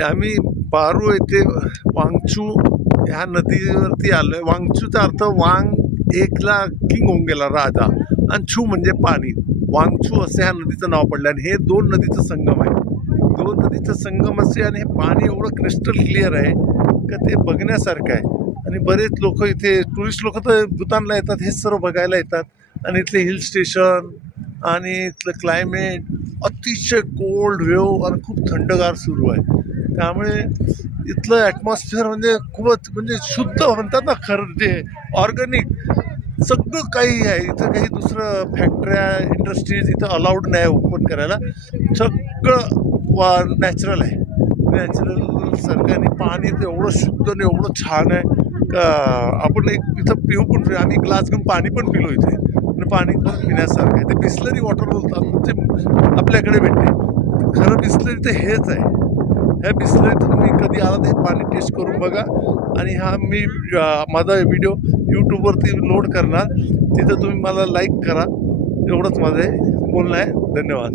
आम्ही पारू येथे वांगचू ह्या नदीवरती आलोय. वांगचूचा अर्थ वांग एकला किंग होऊन गेला राजा, आणि छू म्हणजे पाणी. वांगचू असं ह्या नदीचं नाव पडलं, आणि हे दोन नदीचं संगम आहे. दोन नदीचं संगम असे, आणि हे पाणी एवढं क्रिस्टल क्लिअर आहे का ते बघण्यासारखं आहे. आणि बरेच लोक इथे, टुरिस्ट लोक तर भूतानला येतात, हे सर्व बघायला येतात. आणि इथले हिल स्टेशन आणि इथलं क्लायमेट अतिशय कोल्ड वेव आणि खूप थंडगार सुरू आहे. त्यामुळे इथलं ॲटमॉस्फिअर म्हणजे खूपच, म्हणजे शुद्ध म्हणतात ना, खरं जे ऑर्गॅनिक सगळं काही आहे इथं. काही दुसरं फॅक्टऱ्या इंडस्ट्रीज इथं अलाउड नाही ओपन करायला. सगळं नॅचरल आहे, नॅचरल सारखं. आणि पाणी तर एवढं शुद्ध आणि एवढं छान आहे का आपण एक इथं पिऊ पण, आम्ही ग्लास घेऊन पाणी पण पिलो इथे. आणि पाणी पण पिण्यासारखं आहे. ते बिस्लरी वॉटर बोलतात ते आपल्याकडे भेटते. खरं बिस्लरी तर हेच आहे. ह्या बिस्लरीचं तुम्ही कधी आला तर हे पाणी टेस्ट करून बघा. आणि हा मी माझा व्हिडिओ यूट्यूबवरती लोड करणार, तिथं तुम्ही मला लाईक करा. एवढंच माझं बोलणं आहे. धन्यवाद.